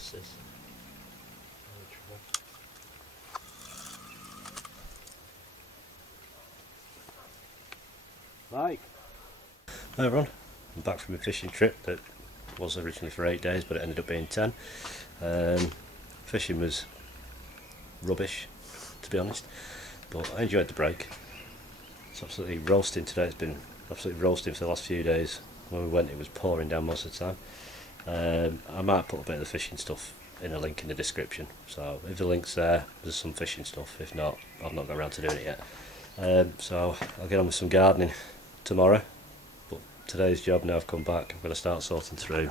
this is. Mike! Hi everyone, I'm back from a fishing trip that was originally for 8 days but it ended up being 10. Fishing was rubbish, to be honest, but I enjoyed the break. It's absolutely roasting today. It's been absolutely roasting for the last few days. When we went it was pouring down most of the time. I might put a bit of the fishing stuff in a link in the description, so if the link's there, there's some fishing stuff. If not, I've not got around to doing it yet. So I'll get on with some gardening tomorrow, but today's job, now I've come back, I'm going to start sorting through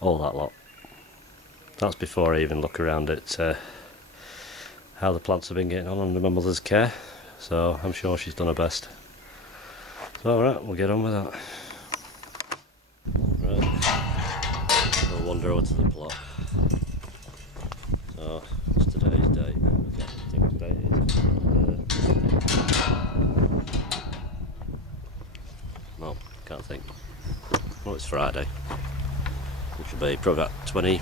all that lot. That's before I even look around at how the plants have been getting on under my mother's care, so I'm sure she's done her best. So alright, we'll get on with that. Right, we'll wander over to the plot. So, what's today's date? I can't think what date it is. No, can't think. Well, it's Friday, which will be probably about 29th.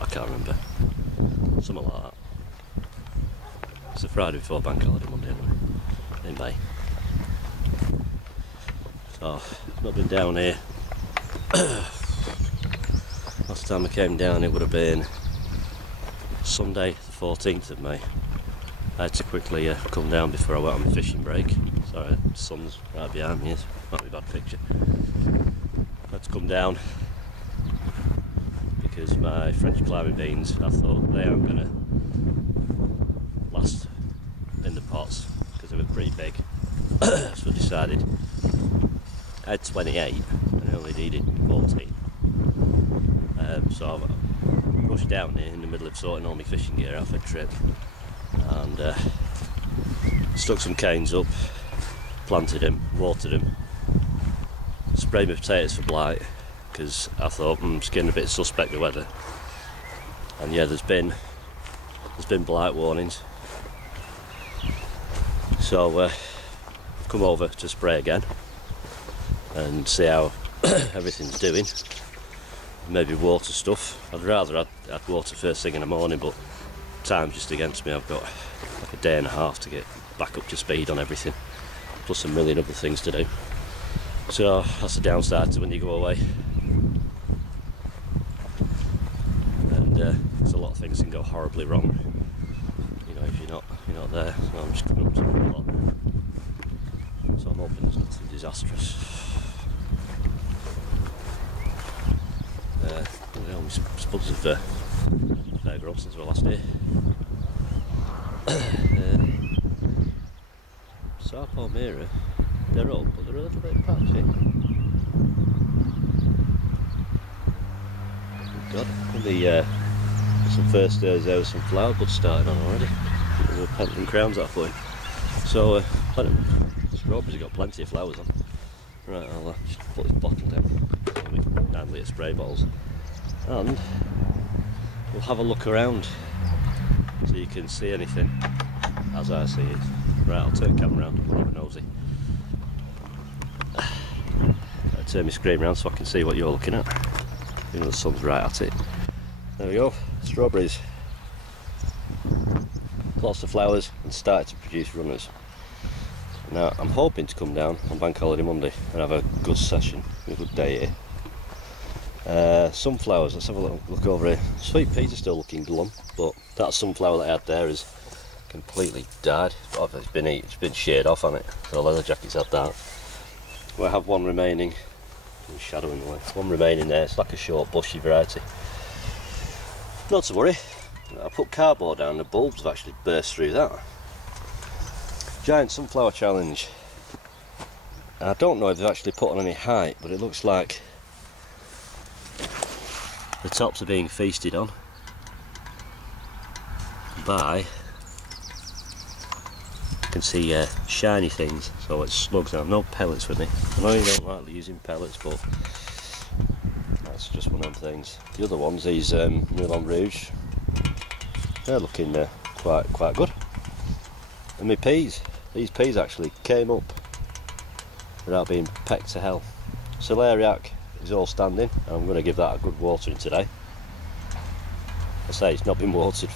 I can't remember. Something like that. It's the Friday before Bank Holiday Monday anyway, in May. So, I've not been down here. Last time I came down it would have been Sunday the 14th of May. I had to quickly come down before I went on my fishing break. Sorry, the sun's right behind me, it might be a bad picture. I had to come down because my French climbing beans, I thought they aren't going to last in the pots because they were pretty big. So I decided I had 28 and I only needed 14. So I rushed down here in the middle of sorting all my fishing gear out for a trip and stuck some canes up, planted them, watered them, sprayed my potatoes for blight because I thought I'm just getting a bit suspect the weather, and yeah, there's been blight warnings. So I've come over to spray again and see how everything's doing. Maybe water stuff. I'd rather I'd water first thing in the morning, but time's just against me. I've got like a day and a half to get back up to speed on everything, plus a million other things to do. So that's the downside to when you go away. And there's a lot of things can go horribly wrong, you know, if you're not there. So I'm just coming up to the plot. So I'm hoping there's nothing disastrous. My spuds of fair growth since we last here. Sarpo Mira, they're up, but they're a little bit patchy. God, some first days there was some flower buds starting on already. There were Pentland crowns at that point. So, strawberries have got plenty of flowers on. Right, I'll just put this bottle down. 9 litre spray bottles. And we'll have a look around so you can see anything as I see it. Right, I'll turn the camera around, I'll have a nosy. I'll turn my screen around so I can see what you're looking at. You know, the sun's right at it. There we go, strawberries. Lots of flowers and started to produce runners. Now I'm hoping to come down on Bank Holiday Monday and have a good session, a good day here. Sunflowers, let's have a look over here. Sweet peas are still looking glum, but that sunflower that I had there is completely died. It's been sheared off on it, so the leather jacket's had that. We have one remaining, shadow in the way, one remaining there. It's like a short bushy variety. Not to worry, I put cardboard down, the bulbs have actually burst through that. Giant sunflower challenge. I don't know if they've actually put on any height, but it looks like the tops are being feasted on by, you can see shiny things, so it's slugs. Now, no pellets with me. I know you don't like using pellets, but that's just one of them things. The other ones, these Moulin Rouge, they're looking quite good. And my peas, these peas actually came up without being pecked to hell. celeriac is all standing, and I'm going to give that a good watering today. I say it's not been watered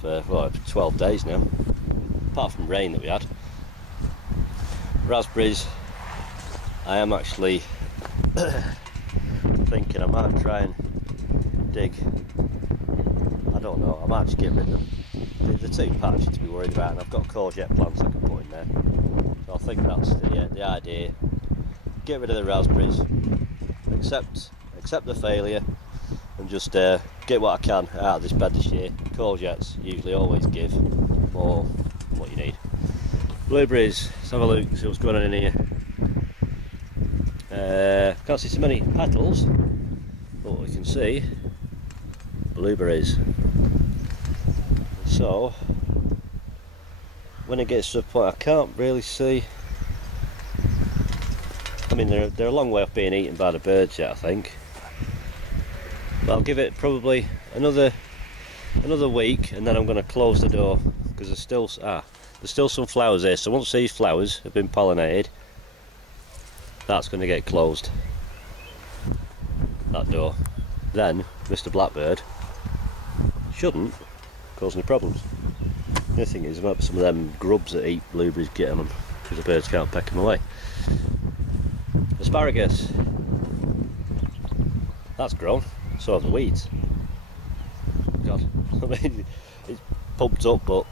for well, 12 days now, apart from rain that we had. Raspberries, I am actually thinking I might try and dig, I don't know, I might just get rid of them. They're too patchy to be worried about, and I've got courgette plants I can put in there. So I think that's the idea. Get rid of the raspberries, accept the failure, and just get what I can out of this bed this year. Courgettes usually always give more than what you need. Blueberries, let's have a look, see what's going on in here. Can't see so many petals, but what we can see, blueberries. So when it gets to a point I can't really see, I mean they're a long way off being eaten by the birds yet, I think, but I'll give it probably another week, and then I'm going to close the door, because there's still some flowers here. So once these flowers have been pollinated, that's going to get closed, that door. Then Mr. Blackbird shouldn't cause any problems. The only thing is, there might be some of them grubs that eat blueberries get on them, because the birds can't peck them away. Asparagus, that's grown. So have the weeds. God, I mean, it's pumped up, but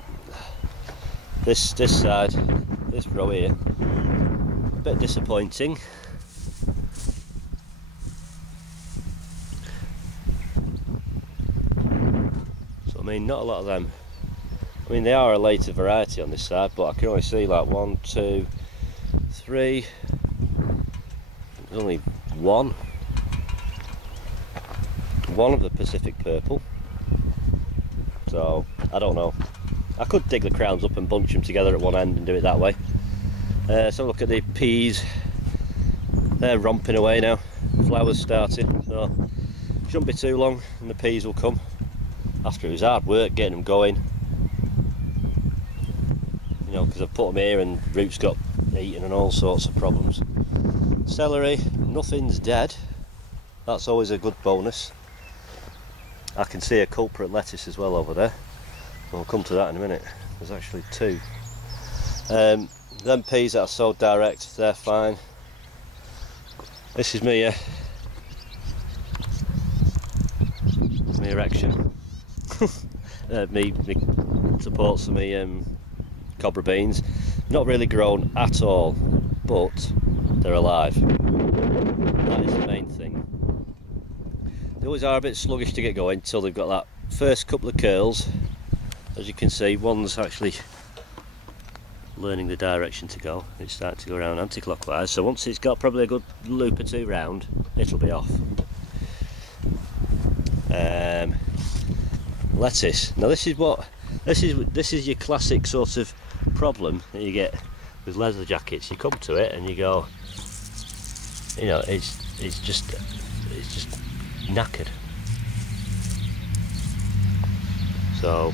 this side, this row here, a bit disappointing. So I mean, not a lot of them. I mean, they are a later variety on this side, but I can only see like 1, 2, 3. There's only one of the Pacific purple. So I don't know. I could dig the crowns up and bunch them together at one end and do it that way. So look at the peas. They're romping away now. Flowers starting. So shouldn't be too long, and the peas will come. After it was hard work getting them going. You know, because I've put them here and roots got eaten and all sorts of problems. Celery, nothing's dead. That's always a good bonus. I can see a culprit lettuce as well over there. We'll come to that in a minute. There's actually 2. Them peas that are sowed direct, they're fine. This is me erection. me supports of me cobra beans. Not really grown at all, but they're alive. That is the main thing. They always are a bit sluggish to get going until they've got that first couple of curls. As you can see, one's actually learning the direction to go. It's starting to go around anti-clockwise, so once it's got probably a good loop or 2 round, it'll be off. Lettuce. Now this is your classic sort of problem that you get with leather jackets. You come to it and you go, you know, it's just knackered. So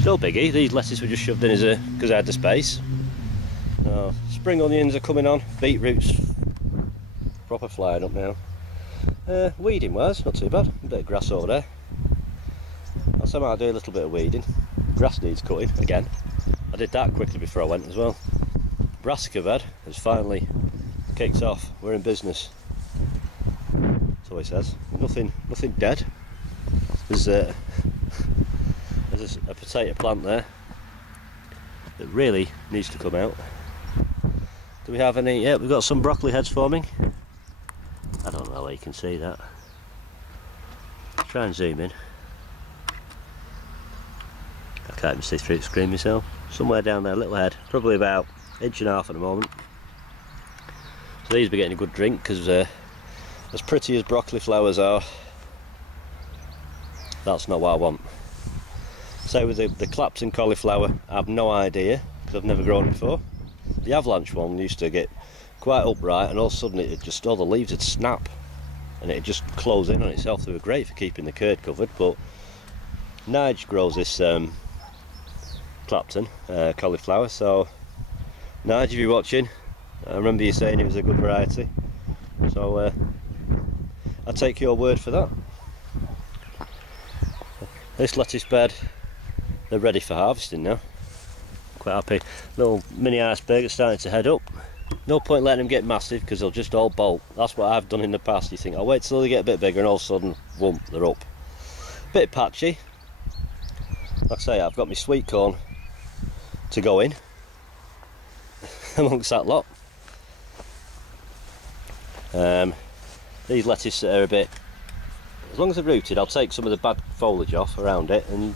still biggie. These lettuces were just shoved in because I had the space. Spring onions are coming on. Beetroots proper flying up now. Weeding wise, not too bad. A bit of grass over there. I might do a little bit of weeding. Grass needs cutting again. I did that quickly before I went as well. Brassica bed has finally kicked off. We're in business. That's all he says. Nothing dead. There's a potato plant there that really needs to come out. Do we have any? Yeah, we've got some broccoli heads forming. I don't know where you can see that. Try and zoom in. I can't even see through the screen myself. Somewhere down there, little head, probably about 1.5 inches at the moment. So these will be getting a good drink, because as pretty as broccoli flowers are, that's not what I want. So with the Clapton cauliflower, I have no idea, because I've never grown it before. The avalanche one used to get quite upright, and all of a sudden all the leaves would snap and it'd just close in on itself. They were great for keeping the curd covered, but Nige grows this Clapton cauliflower, so Nigel, if you're watching, I remember you saying it was a good variety, so I'll take your word for that. This lettuce bed, they're ready for harvesting now. Quite happy. Little mini iceberg that's starting to head up. No point letting them get massive because they'll just all bolt. That's what I've done in the past. You think, I'll wait till they get a bit bigger and all of a sudden, whoomp, they're up. Bit patchy. Like I say, I've got my sweet corn to go in amongst that lot. These lettuce are a bit, as long as they're rooted, I'll take some of the bad foliage off around it and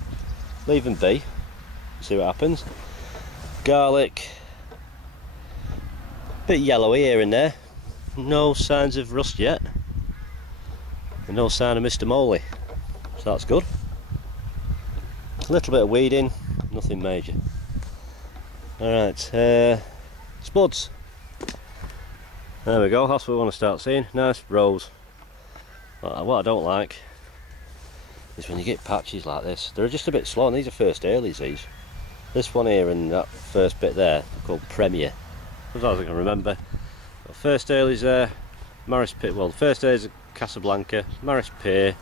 leave them be, see what happens. Garlic, bit yellowy here and there, no signs of rust yet, and no sign of Mr. Moley, so that's good. A little bit of weeding, nothing major. Alright, spuds. There we go, that's what we want to start seeing. Nice rows. What I don't like is when you get patches like this, they're just a bit slow, and these are first earlies, these. This one here and that first bit there, they're called Premier, as far as I can remember. First earlies there, Maris Pier, well the first earlies are Casablanca, Maris Pier,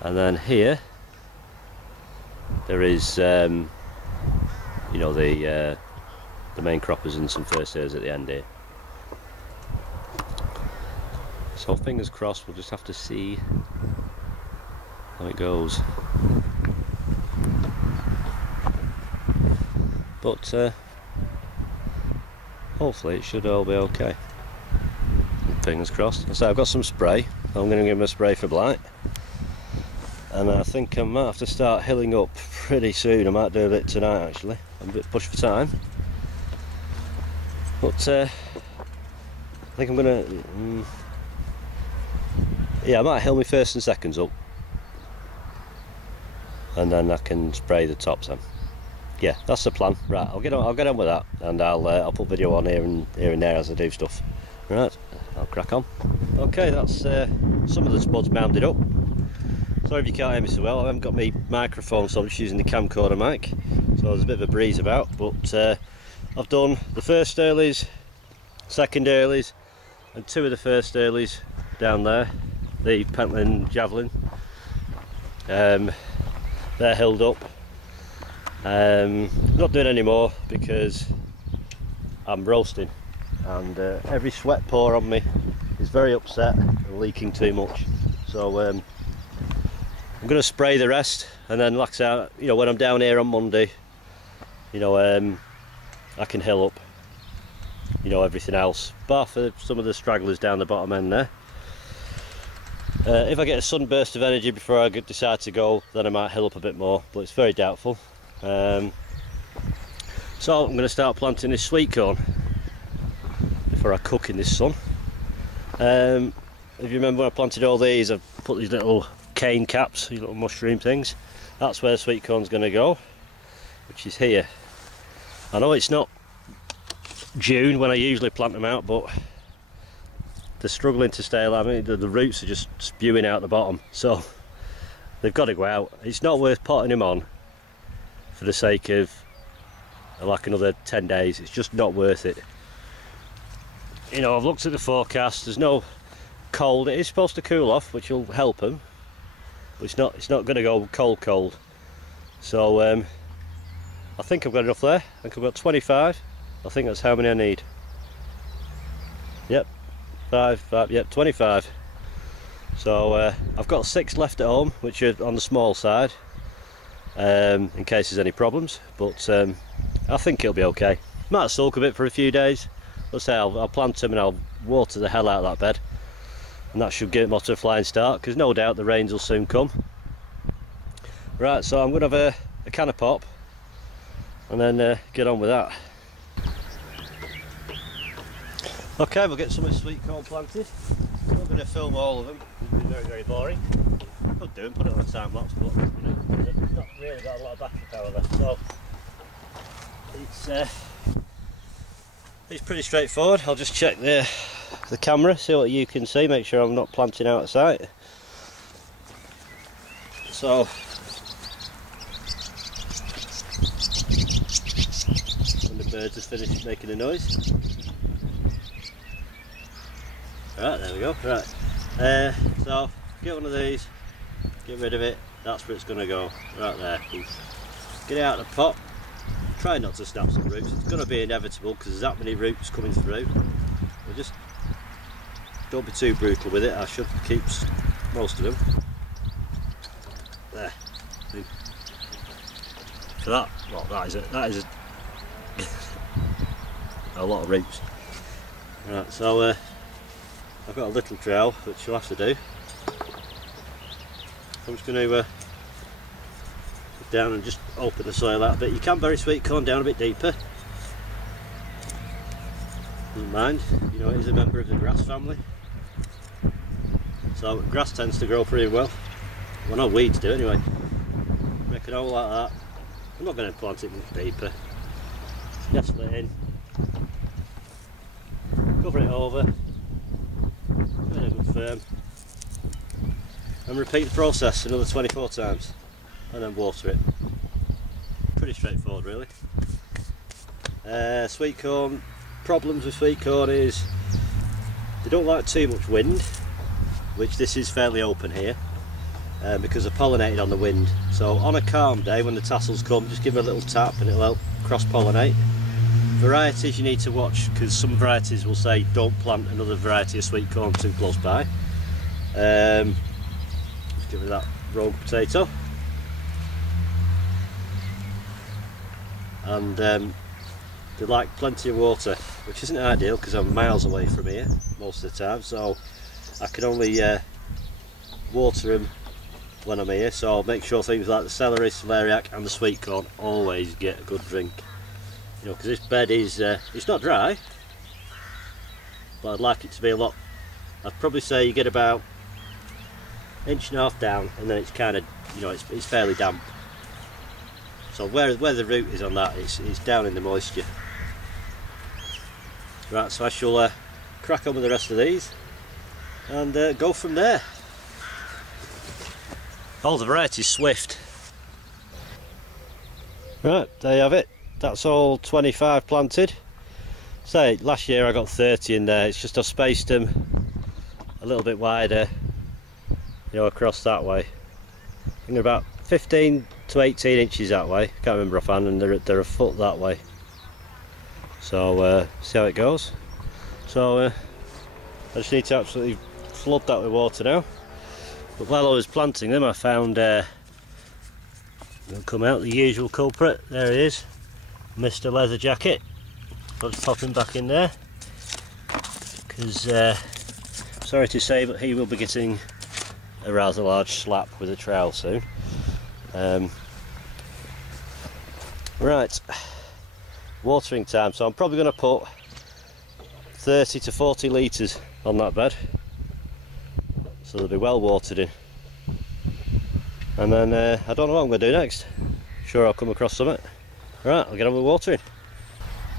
and then here there is you know, the main croppers and some first earlies at the end here. So fingers crossed, we'll just have to see how it goes. But hopefully it should all be okay. Fingers crossed. So I've got some spray. I'm going to give them a spray for blight. And I think I might have to start hilling up pretty soon. I might do a bit tonight actually. I'm a bit pushed for time. But I think I'm going to... yeah, I might hill my first and seconds up. And then I can spray the tops then. Yeah, that's the plan. Right, I'll get on with that, and I'll put video on here and there as I do stuff. Right, I'll crack on. Okay, that's some of the spuds mounded up. Sorry if you can't hear me so well. I haven't got my microphone, so I'm just using the camcorder mic. So there's a bit of a breeze about, but I've done the first earlies, second earlies, and two of the first earlies down there. The Pentland Javelin. They're hilled up. Not doing any more because I'm roasting, and every sweat pour on me is very upset and leaking too much. So I'm going to spray the rest, and then like I say, you know, when I'm down here on Monday, you know, I can hill up, you know, everything else, bar for some of the stragglers down the bottom end there. If I get a sunburst of energy before I decide to go, then I might hill up a bit more, but it's very doubtful. So I'm going to start planting this sweet corn before I cook in this sun. If you remember when I planted all these, I put these little cane caps, these little mushroom things. That's where the sweet corn's going to go, which is here. I know it's not June when I usually plant them out, but they're struggling to stay alive. I mean, the roots are just spewing out the bottom, so they've got to go out. It's not worth potting them on for the sake of like another 10 days. It's just not worth it. You know, I've looked at the forecast, there's no cold. It is supposed to cool off, which will help them, but it's not going to go cold. So I think I've got enough there. I think I've got 25. I think that's how many I need. Yep, 5, yep, 25. So I've got 6 left at home, which are on the small side, in case there's any problems, but I think it'll be okay. Might sulk a bit for a few days. Let's say I'll plant them and I'll water the hell out of that bed, and that should get them off to a flying start, because no doubt the rains will soon come. Right, so I'm going to have a can of pop and then get on with that. Okay, we'll get some of the sweet corn planted. I'm not going to film all of them, it'll be very, very boring. I could do and put it on a time lapse, but you know, it's not really got a lot of battery power left, so it's pretty straightforward. I'll just check the camera, see what you can see, make sure I'm not planting out of sight. So I'm going to birds have finished making a noise. Right, there we go. Right, so get one of these, get rid of it. That's where it's going to go, right there. Get it out of the pot. Try not to snap some roots. It's going to be inevitable because there's that many roots coming through. But just don't be too brutal with it. I should keep most of them. There. For that, well, that is a lot of roots. Right, so I've got a little trowel which you'll have to do. I'm just going to go down and just open the soil out a bit. You can bury sweet corn down a bit deeper. Doesn't mind, you know, it is a member of the grass family. So grass tends to grow pretty well. Well, no weeds do anyway. Make an hole like that. I'm not going to plant it much deeper. Nest it in. Cover it over. Give it a good firm. And repeat the process another 24 times. And then water it. Pretty straightforward really. Sweet corn, problems with sweet corn is they don't like too much wind, which this is fairly open here. Because they're pollinated on the wind. So on a calm day when the tassels come, just give them a little tap and it'll help cross-pollinate. Varieties you need to watch, because some varieties will say don't plant another variety of sweet corn too close by. Just give it that rogue potato. And they like plenty of water, which isn't ideal because I'm miles away from here most of the time, so I can only water them when I'm here, so I'll make sure things like the celery, celeriac and the sweet corn always get a good drink. You know, because this bed is, it's not dry, but I'd like it to be a lot. I'd probably say you get about 1.5 inches down and then it's kind of, you know, it's fairly damp. So where the root is on that, it's down in the moisture. Right, so I shall crack on with the rest of these and go from there. Oh, the variety's Swift. Right, there you have it. That's all 25 planted. Say, last year I got 30 in there. It's just I've spaced them a little bit wider, you know, across that way. I think they're about 15 to 18 inches that way. Can't remember offhand, and they're a foot that way. So see how it goes. So I just need to absolutely flood that with water now. But while I was planting them, I found it'll come out the usual culprit. There he is, Mr. Leather Jacket. I'll just pop him back in there because sorry to say, but he will be getting a rather large slap with a trowel soon. Right, watering time. So I'm probably going to put 30 to 40 litres on that bed, so they'll be well watered in. And then I don't know what I'm going to do next. Sure, I'll come across something. Right, I'll get on with watering.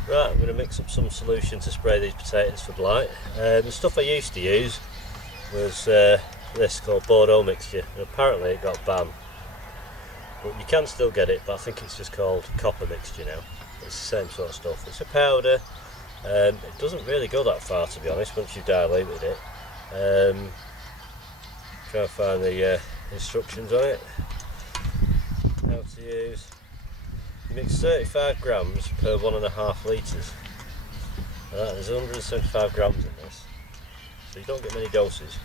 Right, I'm going to mix up some solution to spray these potatoes for blight. The stuff I used to use was this called Bordeaux mixture, and apparently it got banned. But you can still get it, but I think it's just called copper mixture now. It's the same sort of stuff. It's a powder. It doesn't really go that far, to be honest, once you've diluted it. Try and find the instructions on it. How to use. You mix 35 grams per 1.5 litres. There's 175 grams in this, so you don't get many doses.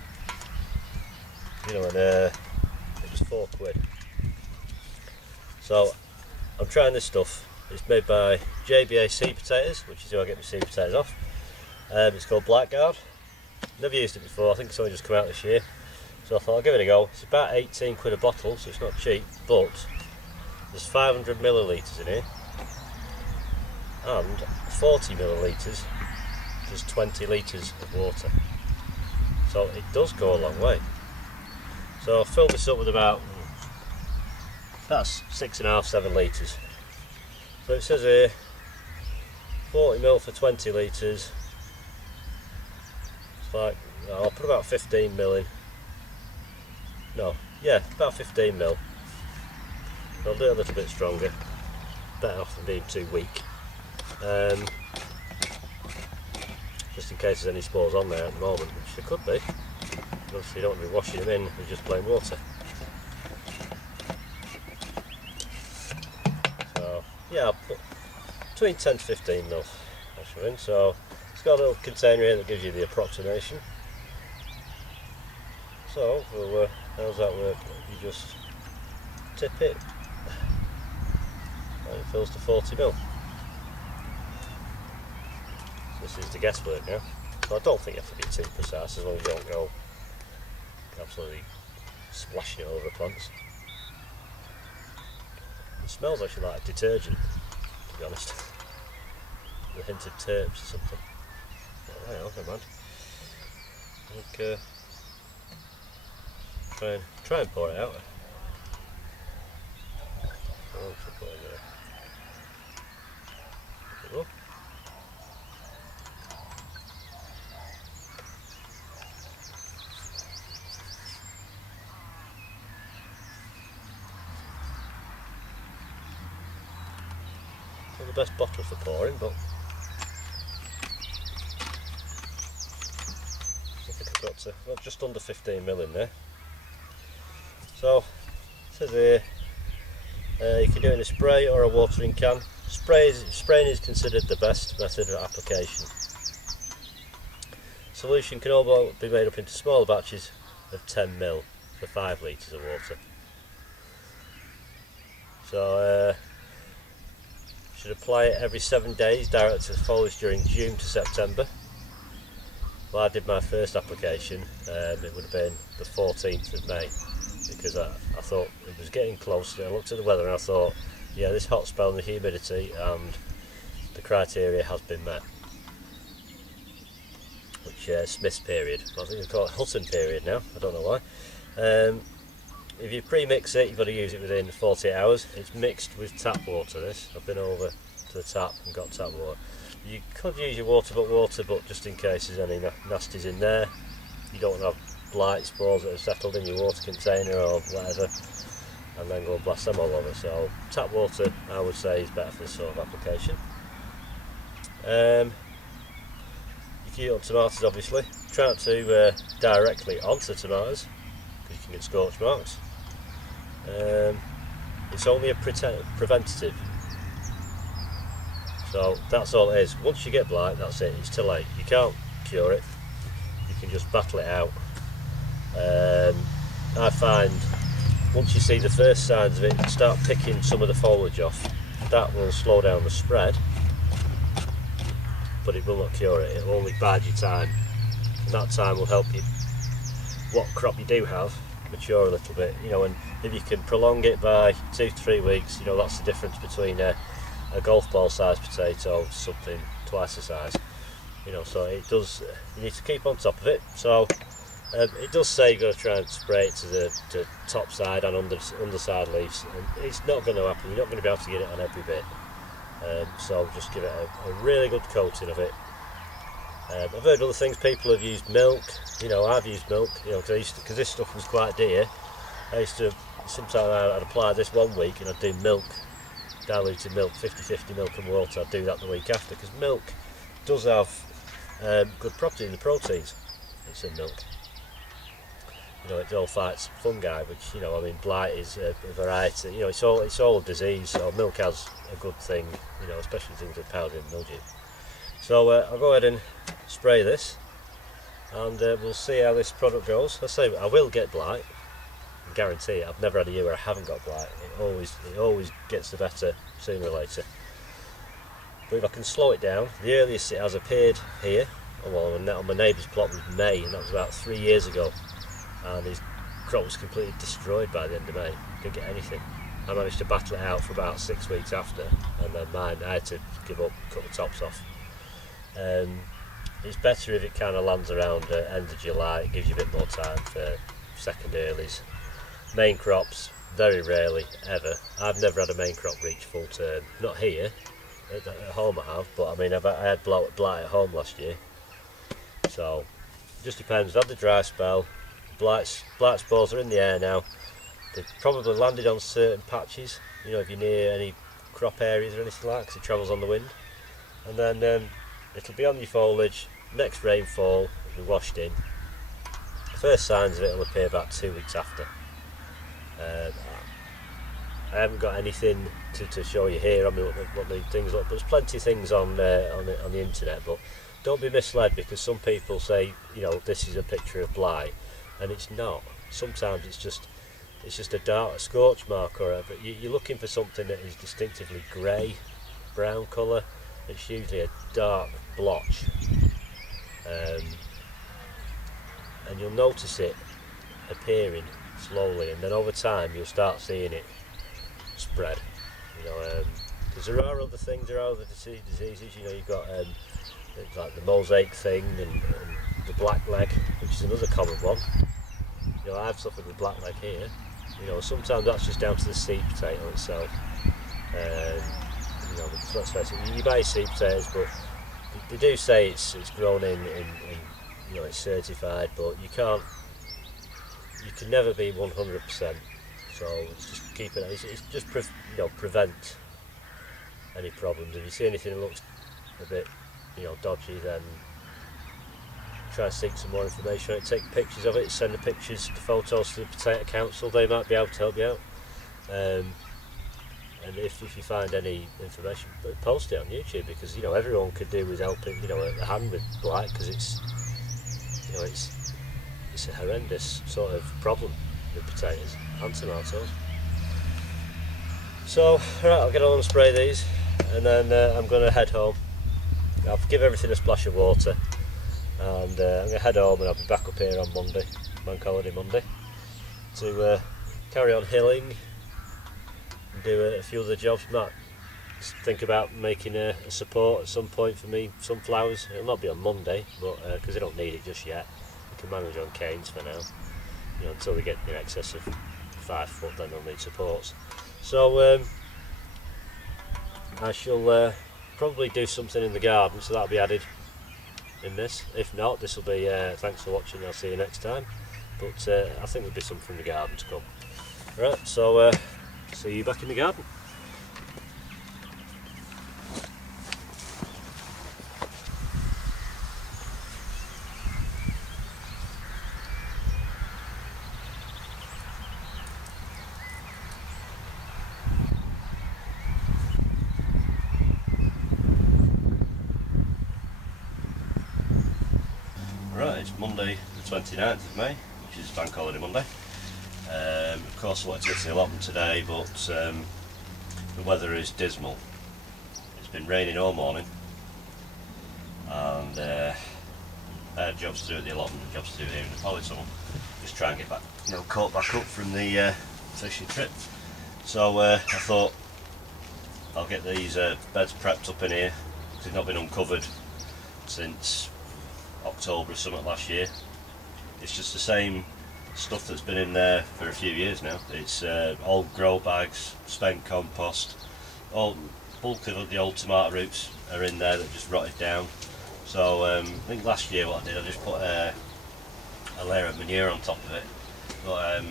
You know, and it was £4. So I'm trying this stuff. It's made by JBA Sea Potatoes, which is who I get my sea potatoes off. It's called Blackguard. Never used it before. I think it's only just come out this year. So I thought I'll give it a go. It's about 18 quid a bottle, so it's not cheap, but there's 500 millilitres in here, and 40 millilitres does 20 litres of water. So it does go a long way. So I'll fill this up with about, that's 6.5, 7 litres. So it says here 40 ml for 20 litres. It's like, I'll put about 15 ml in. No, yeah, about 15 ml. I'll do it a little bit stronger. Better off than being too weak. just in case there's any spores on there at the moment, which there could be. Obviously you don't want to be washing them in with just plain water. So yeah, I'll put between 10 to 15 mil in. So it's got a little container here that gives you the approximation. So well, how's that work? You just tip it and it fills to 40 mil. This is the guesswork now. So I don't think you have to be too precise, as long as you don't go absolutely splashing it over the plants. It smells actually like a detergent, to be honest. With a hint of terps or something. Oh, hang on, never mind. I think, try and pour it out. Oh, put it in there. There we go. Not the best bottle for pouring, but I think I've got well, just under 15 mil in there. So it says here you can do it in a spray or a watering can. Spraying is considered the best method of application. Solution can all be made up into smaller batches of 10 mil for 5 litres of water. So should apply it every 7 days direct to the foliage during June to September. Well, I did my first application, it would have been the 14th of May, because I thought it was getting close. I looked at the weather and I thought, yeah, this hot spell and the humidity and the criteria has been met. Which Smith's period, I think they call it Hutton period now, I don't know why. If you pre-mix it, you've got to use it within 48 hours. It's mixed with tap water, this. I've been over to the tap and got tap water. You could use your water, but just in case there's any nasties in there. You don't want to have blight spores that have settled in your water container or whatever, and then go and blast them all over. So tap water, I would say, is better for this sort of application. You can use it on tomatoes, obviously. Try not to directly onto tomatoes, because you can get scorch marks. It's only a preventative, so that's all it is. Once you get blight, that's it, it's too late. You can't cure it, you can just battle it out. I find once you see the first signs of it, start picking some of the foliage off. That will slow down the spread, but it will not cure it. It will only bide you time, and that time will help you, what crop you do have, mature a little bit, you know. And if you can prolong it by 2 to 3 weeks, you know, that's the difference between a golf ball sized potato to something twice the size, you know. So it does, you need to keep on top of it. So it does say you've got to try and spray it to the top side and underside leaves, and it's not going to happen. You're not going to be able to get it on every bit, so just give it a really good coating of it. I've heard other things, people have used milk, you know. I've used milk, you know, because this stuff was quite dear. I used to, sometimes I'd apply this 1 week and I'd do milk, diluted milk, 50-50 milk and water. I'd do that the week after, because milk does have good property in the proteins that's in milk. You know, it all fights fungi, which, you know, I mean, blight is a variety, you know, it's all disease, so milk has a good thing, you know, especially things like powder and mildew. So I'll go ahead and spray this, and we'll see how this product goes. I say I will get blight, I guarantee it. I've never had a year where I haven't got blight. It always gets the better sooner or later. But if I can slow it down, the earliest it has appeared here, well, on my neighbour's plot was May, and that was about 3 years ago, and his crop was completely destroyed by the end of May. Didn't get anything. I managed to battle it out for about 6 weeks after, and then mine, I had to give up, cut the tops off. It's better if it kind of lands around end of July. It gives you a bit more time for second earlies. Main crops, very rarely ever. I've never had a main crop reach full term. Not here, at home I have, but I mean I had blight at home last year. So it just depends. I've had the dry spell. Blight spores are in the air now. They've probably landed on certain patches, you know, if you're near any crop areas or anything like that, because it travels on the wind. and then it'll be on your foliage. Next rainfall, it'll be washed in. The first signs of it will appear about 2 weeks after. I haven't got anything to show you here on what the things look, but there's plenty of things on the internet. But don't be misled, because some people say, you know, this is a picture of blight, and it's not. Sometimes it's just a dark scorch mark, but you're looking for something that is distinctively grey, brown colour. It's usually a dark blotch, and you'll notice it appearing slowly, and then over time you'll start seeing it spread. You know, because there are other things, there are other diseases. You know, you've got like the mosaic thing and the black leg, which is another common one. You know, I've suffered with black leg here. You know, sometimes that's just down to the seed potato itself. You know, let's face it, you buy seed potatoes, but they do say it's grown in you know, it's certified, but you can never be 100%. So it's just keep it. It's just you know, prevent any problems. If you see anything that looks a bit, you know, dodgy, then try and seek some more information on it. Take pictures of it. Send the pictures, the photos to the Potato Council. They might be able to help you out. And if you find any information, post it on YouTube, because, you know, everyone could do with helping, you know, a hand with blight, because it's, you know, it's a horrendous sort of problem with potatoes and tomatoes. So, right, I'll get on and spray these, and then I'm going to head home. I'll give everything a splash of water, and I'm going to head home, and I'll be back up here on Monday, Bank Holiday Monday, to carry on hilling and do a few other jobs. Might think about making a support at some point for me sunflowers. It'll not be on Monday, but because I don't need it just yet. I can manage on canes for now. You know, until they get in excess of 5 foot, then they'll need supports. So I shall probably do something in the garden, so that'll be added in this. If not, this will be thanks for watching. I'll see you next time. But I think there'll be some from the garden to come. Right, so see you back in the garden. Right, it's Monday the 29th of May, which is Bank Holiday Monday. Of course I wanted to get to the allotment today, but the weather is dismal. It's been raining all morning, and I had jobs to do at the allotment, jobs to do here in the poly tunnel. Just try and get back, you know, caught back up from the fishing trip. So I thought I'll get these beds prepped up in here, because they've not been uncovered since October or something last year. It's just the same stuff that's been in there for a few years now. It's old grow bags, spent compost, all bulk of the old tomato roots are in there that just rotted down. So I think last year what I did, I just put a layer of manure on top of it. But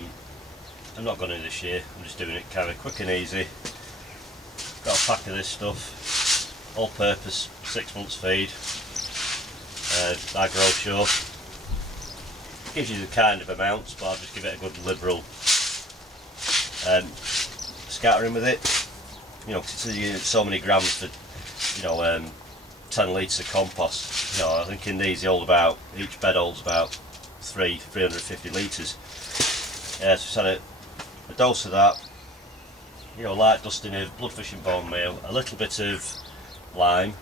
I'm not going to this year. I'm just doing it kind of quick and easy. Got a pack of this stuff, all purpose 6 months feed. Agro Show. Gives you the kind of amounts, but I'll just give it a good liberal scattering with it. You know, because it's so many grams for, you know, 10 litres of compost. You know, I think in these they hold about, each bed holds about 350 litres. Yeah, so just had a dose of that. You know, light dusting of bloodfish and bone meal, a little bit of lime.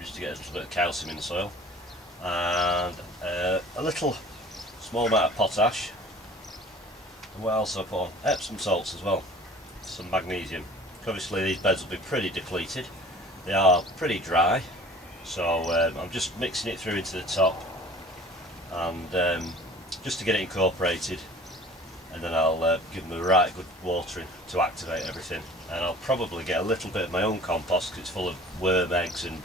Just to get a little bit of calcium in the soil, and a little small amount of potash, and what else I put on? Epsom salts as well, some magnesium. Obviously these beds will be pretty depleted, they are pretty dry, so I'm just mixing it through into the top, and just to get it incorporated, and then I'll give them a right good watering to activate everything. And I'll probably get a little bit of my own compost, because it's full of worm eggs and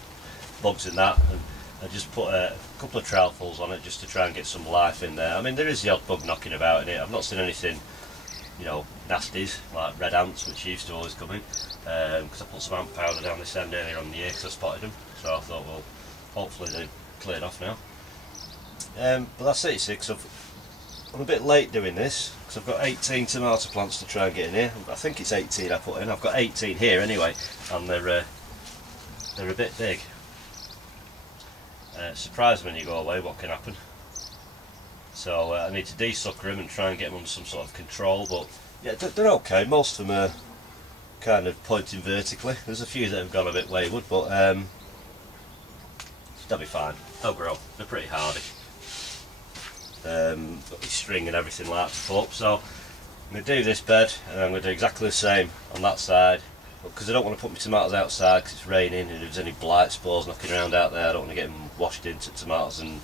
bugs in that, and I just put a couple of trowelfuls on it just to try and get some life in there. I mean, there is the odd bug knocking about in it. I've not seen anything, you know, nasties like red ants, which used to always come in, because I put some ant powder down this end earlier on the year because I spotted them, so I thought, well, hopefully they've cleared off now. But that's it, see, 'cause I'm a bit late doing this because I've got 18 tomato plants to try and get in here. I think it's 18 I put in. I've got 18 here anyway, and they're a bit big. Surprised when you go away what can happen. So I need to de-sucker them and try and get them under some sort of control, but yeah, they're okay. Most of them are kind of pointing vertically. There's a few that have gone a bit wayward, but they'll be fine. They'll grow. They're pretty hardy. Got the string and everything like that to pull up, so I'm going to do this bed and I'm going to do exactly the same on that side, because I don't want to put my tomatoes outside because it's raining, and if there's any blight spores knocking around out there I don't want to get them washed into tomatoes and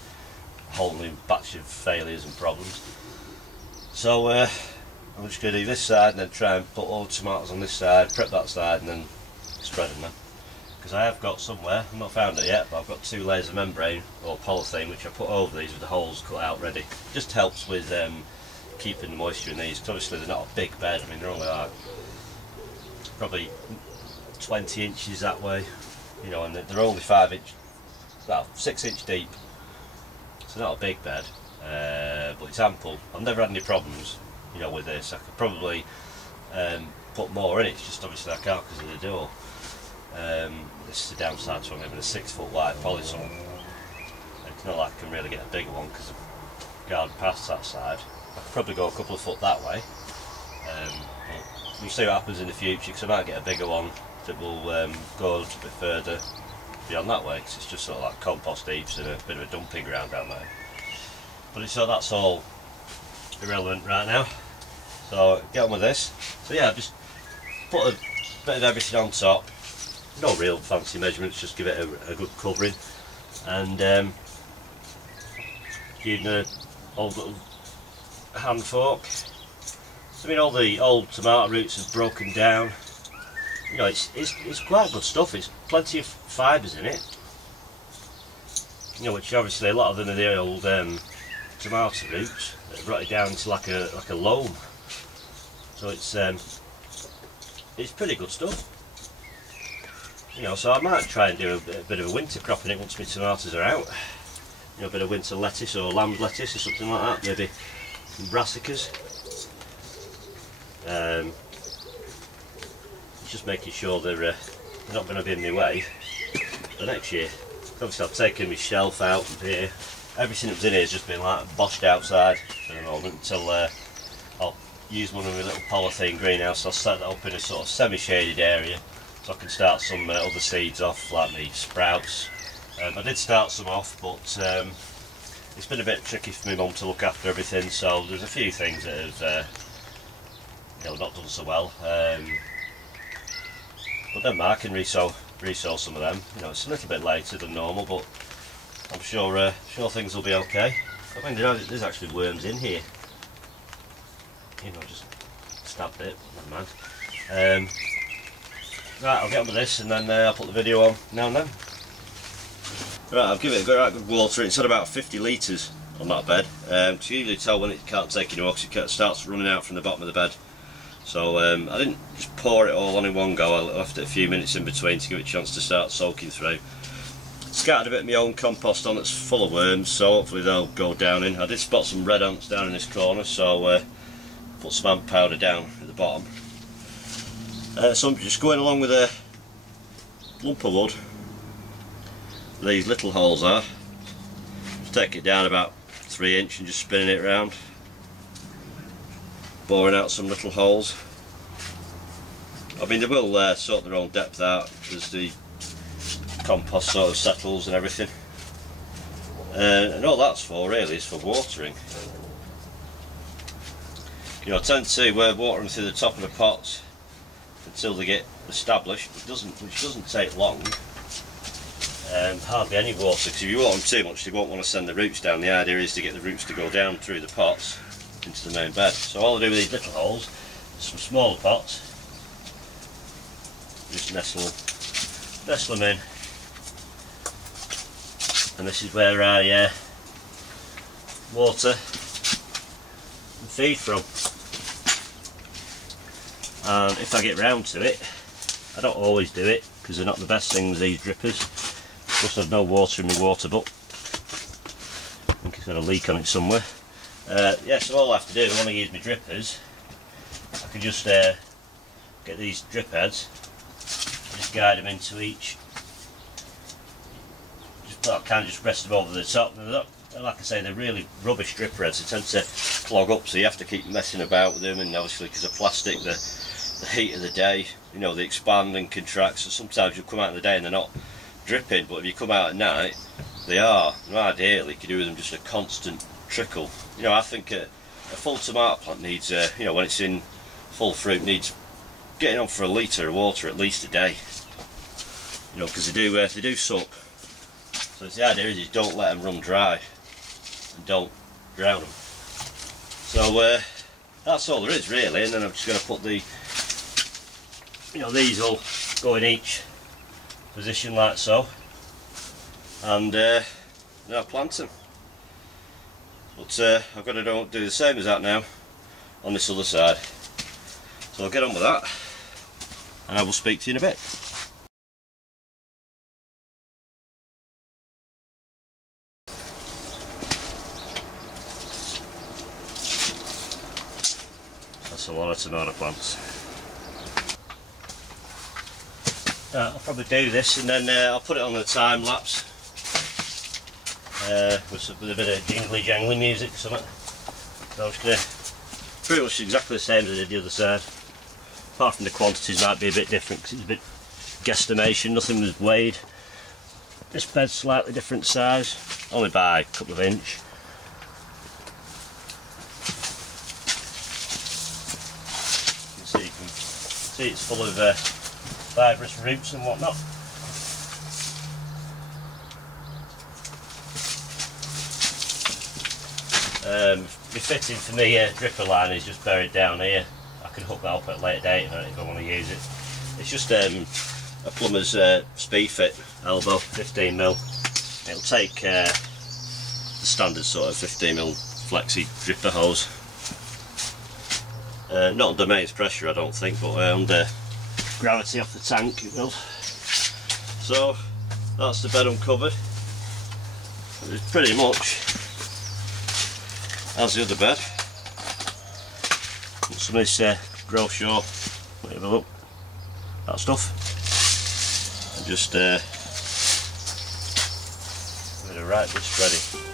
a whole new batch of failures and problems. So I'm just going to do this side and then try and put all the tomatoes on this side, prep that side, and then spread them then. Because I have got somewhere, I've not found it yet, but I've got 2 layers of membrane or polythene which I put over these with the holes cut out ready. Just helps with keeping the moisture in these, because obviously they're not a big bed. I mean, they're only like probably 20 inches that way, you know, and they're only 5 inch, well, 6 inch deep. So not a big bed, but it's ample. I've never had any problems, you know, with this. I could probably put more in it, it's just obviously I can't because of the door. This is the downside to having a 6 foot wide polytunnel. It's not like I can really get a bigger one because the garden past that side. I could probably go a couple of foot that way. We'll see what happens in the future, because I might get a bigger one that will go a little bit further beyond that way, because it's just sort of like compost heaps and a bit of a dumping ground down there. But it's, so that's all irrelevant right now. So get on with this. So yeah, just put a bit of everything on top. No real fancy measurements, just give it a good covering, and using an old little hand fork. I mean, all the old tomato roots have broken down. You know, it's quite good stuff. It's plenty of fibres in it. You know, which obviously a lot of them are the old tomato roots that have rotted down into like a loam. So it's pretty good stuff. You know, so I might try and do a bit of a winter crop in it once my tomatoes are out. You know, a bit of winter lettuce or lamb lettuce or something like that, maybe some brassicas. Just making sure they're not going to be in my way for next year. Obviously I've taken my shelf out from here. Everything that was in here has just been like boshed outside for the moment until I'll use one of my little polythene greenhouse. I'll set that up in a sort of semi-shaded area, so I can start some other seeds off, like the sprouts. I did start some off, but it's been a bit tricky for my mum to look after everything, so there's a few things that have you know, not done so well. But then I can resow some of them. You know, it's a little bit later than normal, but I'm sure things will be okay. I mean, there's actually worms in here. You know, just stabbed it, never mind. Right, I'll get on with this and then I'll put the video on now and then. Right, I'll give it a right good water. It's at about 50 litres on that bed. To usually tell when it can't take any more because it starts running out from the bottom of the bed. So I didn't just pour it all on in one go. I left it a few minutes in between to give it a chance to start soaking through. Scattered a bit of my own compost on that's full of worms, so hopefully they'll go down in. I did spot some red ants down in this corner, so put some ant powder down at the bottom. So I'm just going along with a lump of wood. These little holes are. Just take it down about 3 inch and just spinning it around, boring out some little holes. I mean, they will sort their own depth out as the compost sort of settles and everything. And all that's for really is for watering. You know, I tend to water them through the top of the pots until they get established, which doesn't take long. Hardly any water, because if you water them too much they won't want to send the roots down. The idea is to get the roots to go down through the pots into the main bed. So all I do with these little holes, some smaller pots, just nestle them in, and this is where I water and feed from. and if I get round to it, I don't always do it because they're not the best things, these drippers. Plus I've no water in my water butt. I think it's got a leak on it somewhere. Yeah, so all I have to do when I use my drippers, I can just get these drip heads, just guide them into each. I can just rest them over the top. Like I say, they're really rubbish dripper heads. They tend to clog up, so you have to keep messing about with them. And obviously, because of plastic, the heat of the day, you know, they expand and contract. So sometimes you'll come out in the day and they're not dripping, but if you come out at night, they are. And ideally, you could do with them just a constant trickle. You know, I think a full tomato plant needs, you know, when it's in full fruit, needs getting on for a litre of water at least a day. You know, because they do suck. So the idea is don't let them run dry and don't drown them. So that's all there is really, and then I'm just going to put the, you know, these will go in each position like so, and then I'll plant them. But I've got to do the same as that now on this other side. So I'll get on with that, and I will speak to you in a bit. That's a lot of tomato plants. I'll probably do this and then I'll put it on the time lapse with a bit of jingly jangly music or something. So I'm just going to pretty much exactly the same as I did the other side, apart from the quantities might be a bit different because it's a bit guesstimation, nothing was weighed. This bed's slightly different size, only by a couple of inch. You can see it's full of fibrous roots and whatnot. The fitting for me dripper line is just buried down here. I can hook that up at a later date if I want to use it. It's just a plumber's speed fit elbow, 15mm. It'll take the standard sort of 15mm flexi dripper hose. Not under mains pressure I don't think, but under gravity off the tank it will. So that's the bed uncovered. It's pretty much as the other bed. And some of this brochure, whatever, look, that stuff. And just a bit of right bit spreading.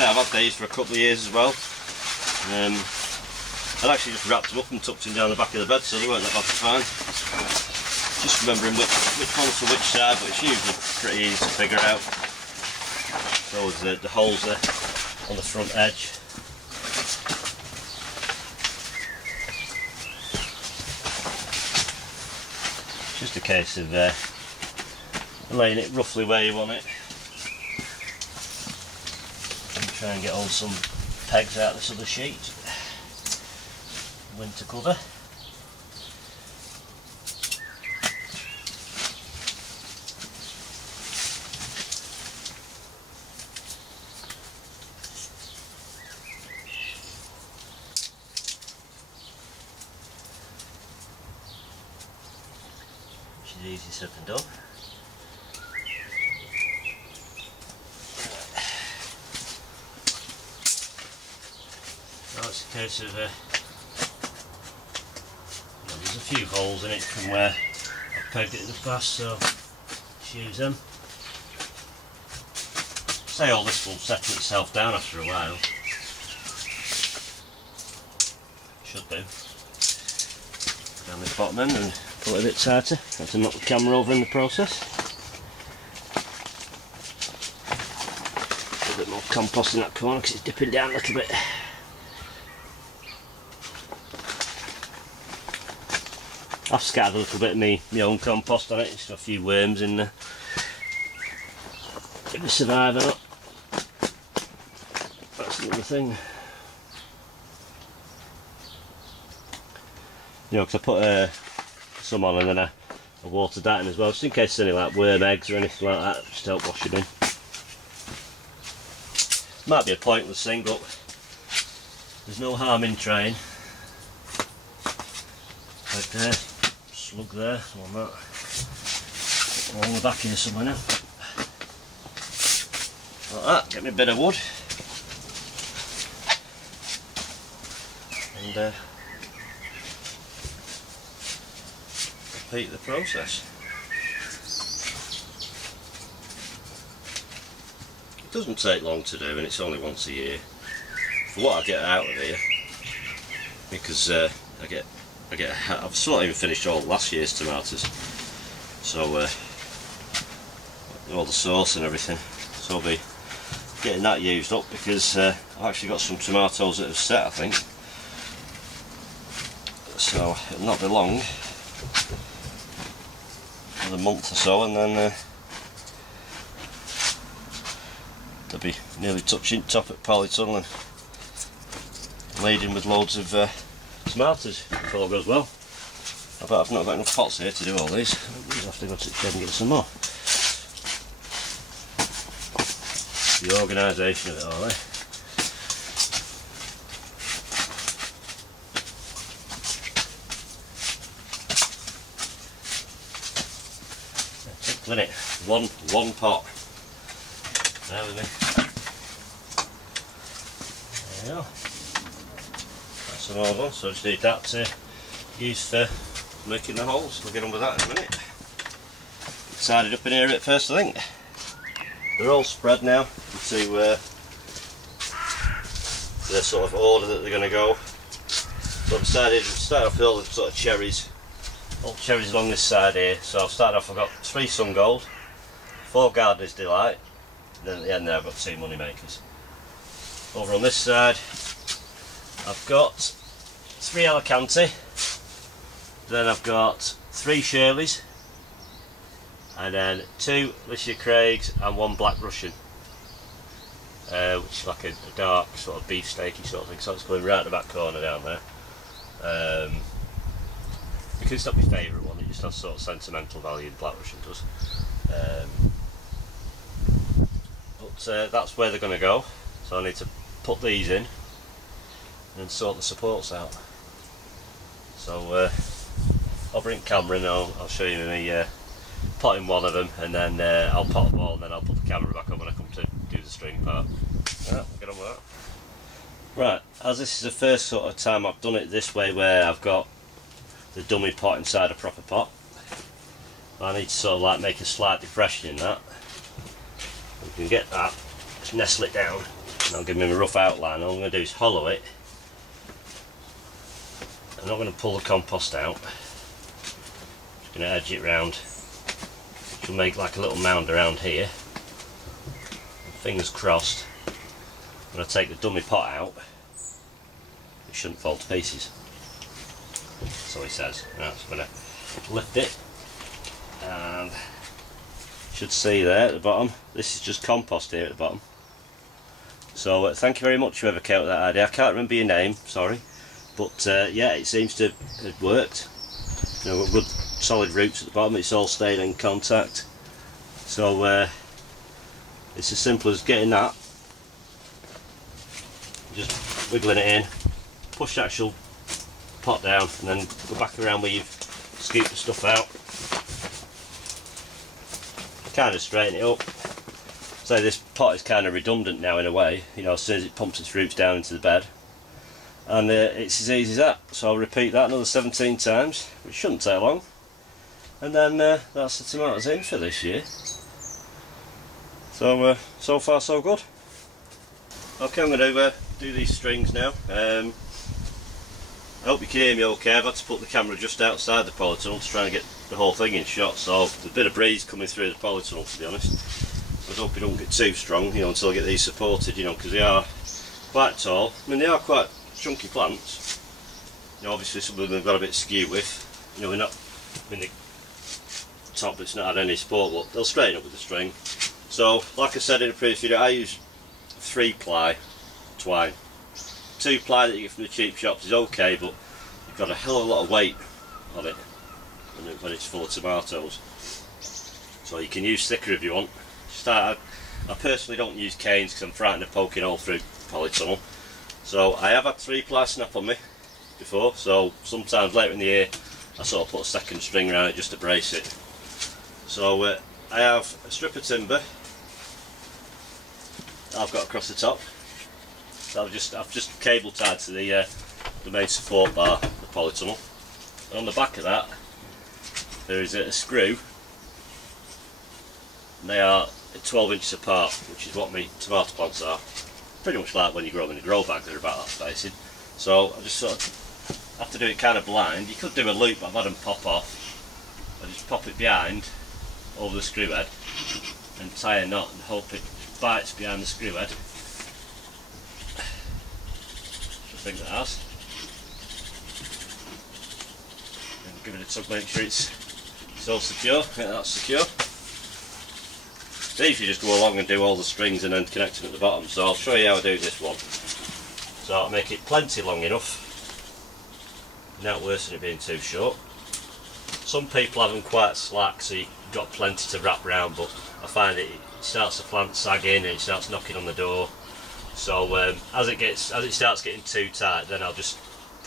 I've had these for a couple of years as well. I'd actually just wrapped them up and tucked them down the back of the bed, so they weren't that bad to find. Just remembering which one's for which side, but it's usually pretty easy to figure out. So the holes there on the front edge. Just a case of laying it roughly where you want it. And try and get all some pegs out of this other sheet. Winter cover. Which is easy said and done. Now it's a case of there's a few holes in it from where I pegged it in the past, so just use them. Say all this will settle itself down after a while. Should do. Down this bottom end and pull it a bit tighter. Have to knock the camera over in the process. A bit more compost in that corner because it's dipping down a little bit. I've scattered a little bit of my own compost on it, just got a few worms in there. If they survive or not, that's another thing. You know, because I put some on and then I watered that in as well, just in case there's any like worm eggs or anything like that, just help wash it in. Might be a pointless thing, but there's no harm in trying. Like there. Slug there, on that. All the back here somewhere now. Like that, get me a bit of wood. And repeat the process. It doesn't take long to do and it's only once a year. For what I get out of here, because I've sort of even finished all last year's tomatoes, so all the sauce and everything, so I'll be getting that used up because I've actually got some tomatoes that have set, I think, so it'll not be long, another month or so, and then they'll be nearly touching top at polytunnel and laden with loads of tomatoes if all goes well. I bet I've not got enough pots here to do all these. I'll have to go to the shed and get some more. The organisation of it all, eh? Simple, innit? One pot. There with me. There you go. That's an old one, so I just need that to use for making the holes. We'll get on with that in a minute. Tidied up in here at first, I think. They're all spread now into the sort of order that they're going to go. So I've decided to start off with all the sort of cherries. All cherries along this side here. So I've started off, I've got 3 Sun Gold, 4 Gardener's Delight, and then at the end there I've got 2 Money Makers. Over on this side I've got 3 Alicante, then I've got 3 Shirleys, and then 2 Licia Craigs and 1 Black Russian, which is like a dark sort of beefsteaky sort of thing, so it's going right at the back corner down there. Because it's not my favourite one, it just has sort of sentimental value, the Black Russian does. But that's where they're going to go, so I need to put these in and sort the supports out. So I'll bring camera and I'll show you me potting one of them, and then I'll pot them all, and then I'll put the camera back on when I come to do the string part. Right, we'll get on with that. Right, as this is the first sort of time I've done it this way, where I've got the dummy pot inside a proper pot, I need to sort of like make a slight depression in that. We can get that, just nestle it down, and I'll give me a rough outline. All I'm going to do is hollow it. I'm not going to pull the compost out, just going to edge it round, which will make like a little mound around here. Fingers crossed, when I take the dummy pot out, it shouldn't fall to pieces. So he says. Right, so I'm going to lift it, And you should see there at the bottom, this is just compost here at the bottom. So thank you very much whoever came up with that idea. I can't remember your name, sorry, but yeah, it seems to have worked. You know, good solid roots at the bottom, it's all staying in contact. So it's as simple as getting that, just wiggling it in, push the actual pot down, and then go back around where you've scooped the stuff out, kind of straighten it up. So this pot is kind of redundant now in a way, you know, as soon as it pumps its roots down into the bed. And it's as easy as that. So I'll repeat that another 17 times, which shouldn't take long. And then that's the tomatoes in for this year. So so far so good. Okay, I'm going to do these strings now. I hope you can hear me okay. I've had to put the camera just outside the polytunnel to try and get the whole thing in shot. So there's a bit of breeze coming through the polytunnel, to be honest. I hope it don't get too strong, you know, until I get these supported, you know, because they are quite tall. I mean, they are quite chunky plants. You know, obviously some of them have got a bit skew with. You know, we're not in the top, it's not had any support, but they'll straighten up with the string. So, like I said in a previous video, I use 3-ply twine. 2-ply that you get from the cheap shops is okay, but you've got a hell of a lot of weight on it when it's full of tomatoes. So you can use thicker if you want. I personally don't use canes because I'm frightened of poking all through polytunnel. So I have had 3-ply snap on me before, so sometimes later in the year I sort of put a second string around it just to brace it. So I have a strip of timber I've got across the top. So I've just cable tied to the main support bar, the polytunnel. And on the back of that there is a screw. And they are 12 inches apart, which is what my tomato plants are. Pretty much like when you grow them in a grow bag, they're about that spacing. So I just sort of have to do it kind of blind. You could do a loop, but I've had them pop off. I just pop it behind, over the screw head, and tie a knot and hope it bites behind the screw head. I think that has. And give it a tug, make sure it's all secure. Yeah, that's secure. These you just go along and do all the strings and then connect them at the bottom. So I'll show you how I do this one. So I'll make it plenty long enough, not worse than it being too short. Some people have them quite slack, so you've got plenty to wrap around, but I find it starts the plant sagging and it starts knocking on the door. So as it starts getting too tight, then I'll just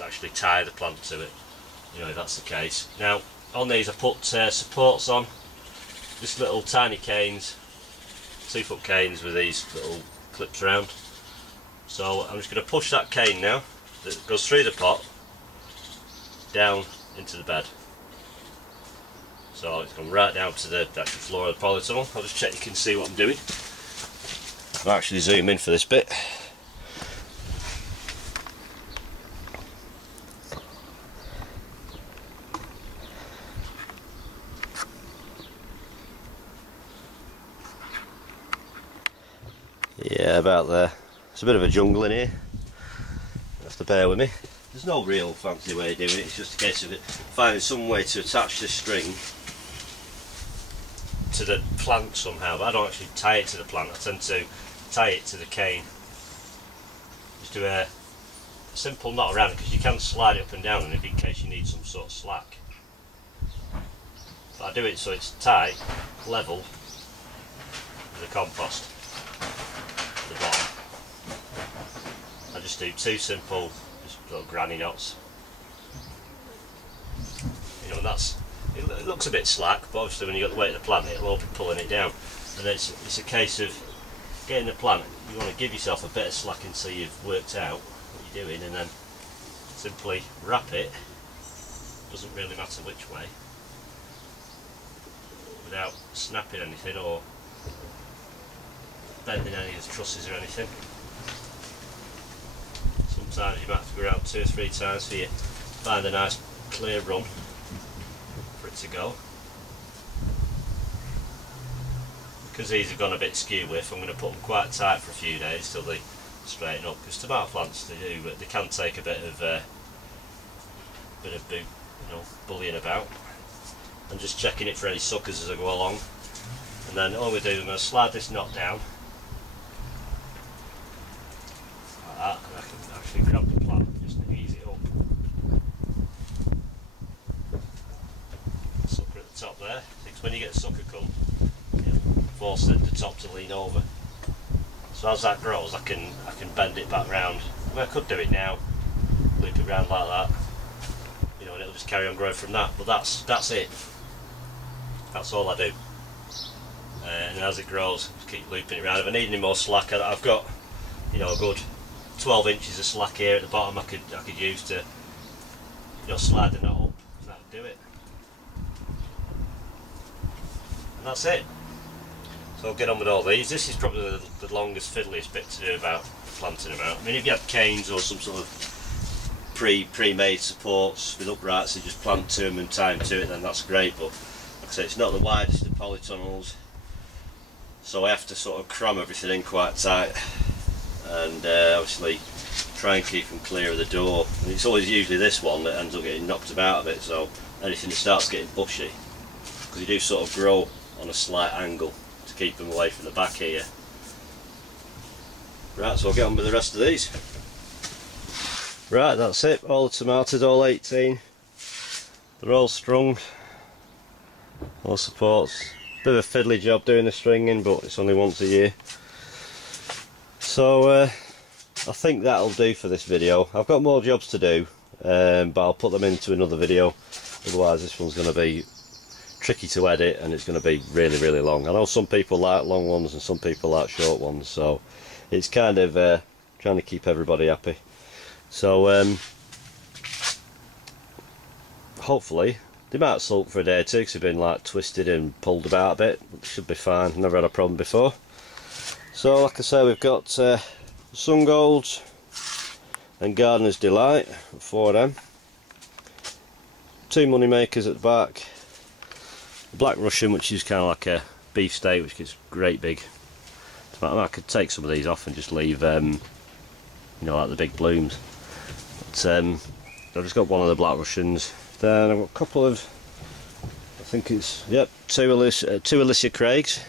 actually tie the plant to it, you know, if that's the case. Now on these I put supports on, just little tiny canes, 2-foot canes with these little clips around. So I'm just going to push that cane now that goes through the pot down into the bed. So it's gone right down to the actual floor of the polytunnel. I'll just check you can see what I'm doing. I'll actually zoom in for this bit. Yeah, about there. It's a bit of a jungle in here. You have to bear with me. There's no real fancy way of doing it, it's just a case of finding some way to attach this string to the plant somehow, but I don't actually tie it to the plant, I tend to tie it to the cane. Just do a simple knot around it, because you can slide it up and down in case you need some sort of slack. But I do it so it's tight, level with the compost at the bottom. I just do 2 simple little granny knots. You know, and it looks a bit slack, but obviously when you've got the weight of the plant it'll all be pulling it down. And it's a case of getting the plant, you want to give yourself a bit of slack until you've worked out what you're doing, and then simply wrap it, doesn't really matter which way, without snapping anything or bending any of the trusses or anything. Sometimes you might have to go around 2 or 3 times for you find a nice clear run for it to go. Because these have gone a bit skew with, I'm going to put them quite tight for a few days till they straighten up. Because tomato plants, they can take a bit of bullying about. and just checking it for any suckers as I go along. And then all we do, I'm going to slide this knot down like that, and I can actually grab the plat just to ease it up. Sucker at the top there, because when you get a sucker come, it'll force the top to lean over. So as that grows, I can bend it back round. I mean, I could do it now, loop it round like that, you know, and it'll just carry on growing from that. But that's it. That's all I do. And as it grows, just keep looping it around. If I need any more slack, I've got, you know, a good 12 inches of slack here at the bottom. I could use to, you know, slide the knot up. That would do it. And that's it. So I'll get on with all these. This is probably the longest, fiddliest bit to do about planting them out. I mean, if you had canes or some sort of pre-made supports with uprights, you just plant to them and tie them to it, then that's great. But like I say, it's not the widest of polytunnels, so I have to sort of cram everything in quite tight, and obviously try and keep them clear of the door. And it's always usually this one that ends up getting knocked about a bit, so anything that starts getting bushy, because you do sort of grow on a slight angle to keep them away from the back here. Right, so I'll get on with the rest of these. Right, that's it, all the tomatoes, all 18. They're all strung, all supports. Bit of a fiddly job doing the stringing, but it's only once a year. So I think that'll do for this video. I've got more jobs to do, but I'll put them into another video. Otherwise this one's going to be tricky to edit and it's going to be really, really long. I know some people like long ones and some people like short ones, so it's kind of trying to keep everybody happy. So hopefully they might sulk for a day or two because they've been like twisted and pulled about a bit. It should be fine, never had a problem before. So like I say, we've got Sun Golds and Gardener's Delight, 4 of them. 2 money makers at the back. Black Russian, which is kind of like a beefsteak, which gets great big. I could take some of these off and just leave, you know, like the big blooms. But I've just got one of the Black Russians. Then I've got a couple of, I think it's, yep, two Alicia Craigs.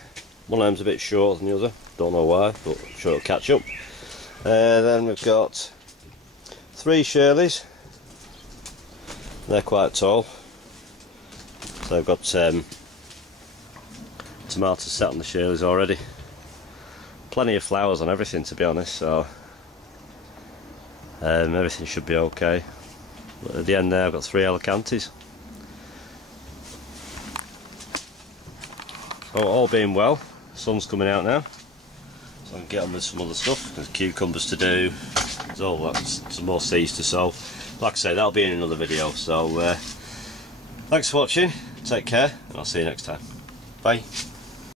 One of them's a bit shorter than the other, don't know why, but I'm sure it'll catch up. Then we've got 3 Shirleys. They're quite tall. So I've got tomatoes set on the Shirleys already. Plenty of flowers on everything, to be honest, so everything should be okay. But at the end there I've got 3 Alicantes. So all being well, the sun's coming out now, so I can get on with some other stuff. There's cucumbers to do, there's all that, some more seeds to sow. Like I say, that'll be in another video, so thanks for watching, take care, and I'll see you next time. Bye.